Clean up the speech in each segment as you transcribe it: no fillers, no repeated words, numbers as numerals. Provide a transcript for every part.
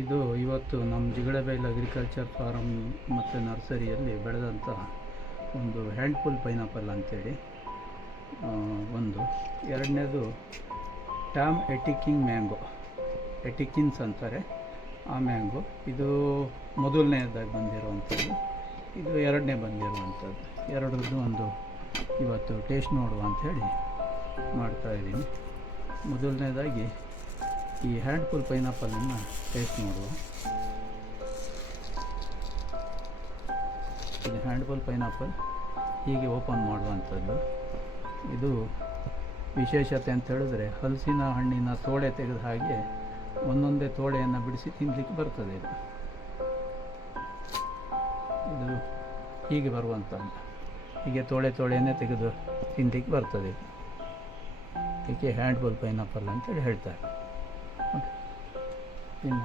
ಇದು ಇವತ್ತು ನಮ್ಮ ಜಿಗಳೆಬೈಲ್ ಅಗ್ರಿಕಲ್ಚರ್ ಫಾರಮ್ ಮತ್ತು ನರ್ಸರಿಯಲ್ಲಿ ಬೆಳೆದಂಥ ಒಂದು ಹ್ಯಾಂಡ್ಫುಲ್ ಪೈನಾಪಲ್ ಅಂಥೇಳಿ ಒಂದು. ಎರಡನೇದು ಟಾಮ್ ಎಟಿಕಿಂಗ್ ಮ್ಯಾಂಗೋ, ಎಟಿಕಿನ್ಸ್ ಅಂತಾರೆ ಆ ಮ್ಯಾಂಗೋ. ಇದು ಮೊದಲನೇದಾಗಿ ಬಂದಿರುವಂಥದ್ದು, ಇದು ಎರಡನೇ ಬಂದಿರುವಂಥದ್ದು. ಎರಡರದ್ದು ಒಂದು ಇವತ್ತು ಟೇಸ್ಟ್ ನೋಡುವ ಅಂಥೇಳಿ ಮಾಡ್ತಾಯಿದ್ದೀನಿ. ಮೊದಲನೇದಾಗಿ ಈ ಹ್ಯಾಂಡ್ಫುಲ್ ಪೈನಾಪಲನ್ನು ಟೇಸ್ಟ್ ನೋಡುವ. ಇದು ಹ್ಯಾಂಡ್ಫುಲ್ ಪೈನಾಪಲ್ ಹೀಗೆ ಓಪನ್ ಮಾಡುವಂಥದ್ದು. ಇದು ವಿಶೇಷತೆ ಅಂತ ಹೇಳಿದ್ರೆ ಹಲಸಿನ ಹಣ್ಣಿನ ತೋಳೆ ತೆಗೆದ ಹಾಗೆ ಒಂದೊಂದೇ ತೋಳೆಯನ್ನು ಬಿಡಿಸಿ ತಿನ್ನಲಿಕ್ಕೆ ಬರ್ತದೆ. ಇದು ಹೀಗೆ ಬರುವಂಥದ್ದು, ಹೀಗೆ ತೋಳೆಯನ್ನೇ ತೆಗೆದು ತಿನ್ನಲಿಕ್ಕೆ ಬರ್ತದೆ. ಇದಕ್ಕೆ ಹ್ಯಾಂಡ್ಫುಲ್ ಪೈನಾಪಲ್ ಅಂತೇಳಿ ಹೇಳ್ತಾರೆ. ಇನ್ನು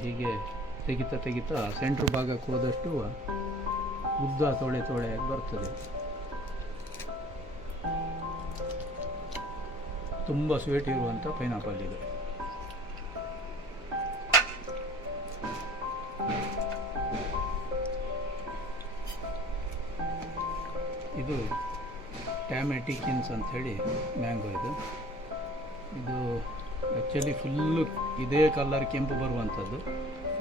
ಹೀಗೆ ತೆಗಿತಾ ಸೆಂಟ್ರ್ ಭಾಗಕ್ಕೆ ಹೋದಷ್ಟು ಉದ್ದ ತೋಳೆಯಾಗಿ ಬರ್ತದೆ. ತುಂಬ ಸ್ವೀಟ್ ಇರುವಂಥ ಪೈನಾಪಲ್ ಇದೆ. ಇದು ಟಾಮ್ ಎಟಿಕಿನ್ಸ್ ಅಂಥೇಳಿ ಮ್ಯಾಂಗೋ. ಇದು ಆ್ಯಕ್ಚುಲಿ ಫುಲ್ಲು ಇದೇ ಕಲರ್ ಕೆಂಪು ಬರುವಂಥದ್ದು.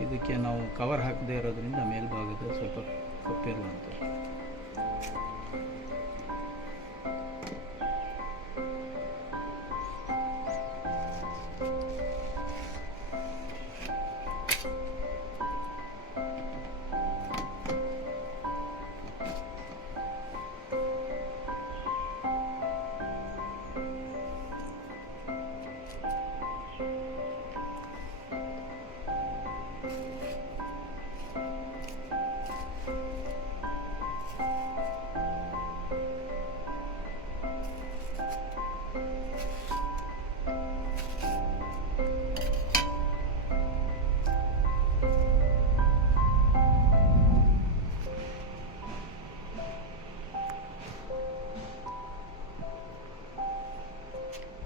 ಇದಕ್ಕೆ ನಾವು ಕವರ್ ಹಾಕದೇ ಇರೋದ್ರಿಂದ ಮೇಲ್ಭಾಗದ ಸ್ವಲ್ಪ ಕಪ್ಪಿರುವಂಥದ್ದು.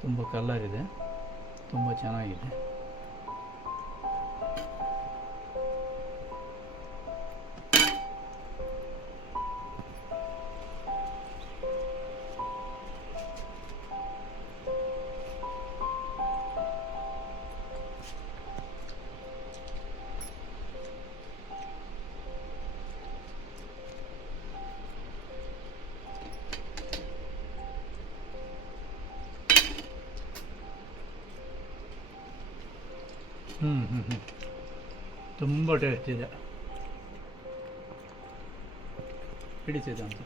ತುಂಬ ಕಲರ್ ಇದೆ, ತುಂಬ ಚೆನ್ನಾಗಿದೆ. ತುಂಬ ಟೇಸ್ಟ್ ಇದೆ, ಹಿಡಿತಿದೆ ಅಂತ.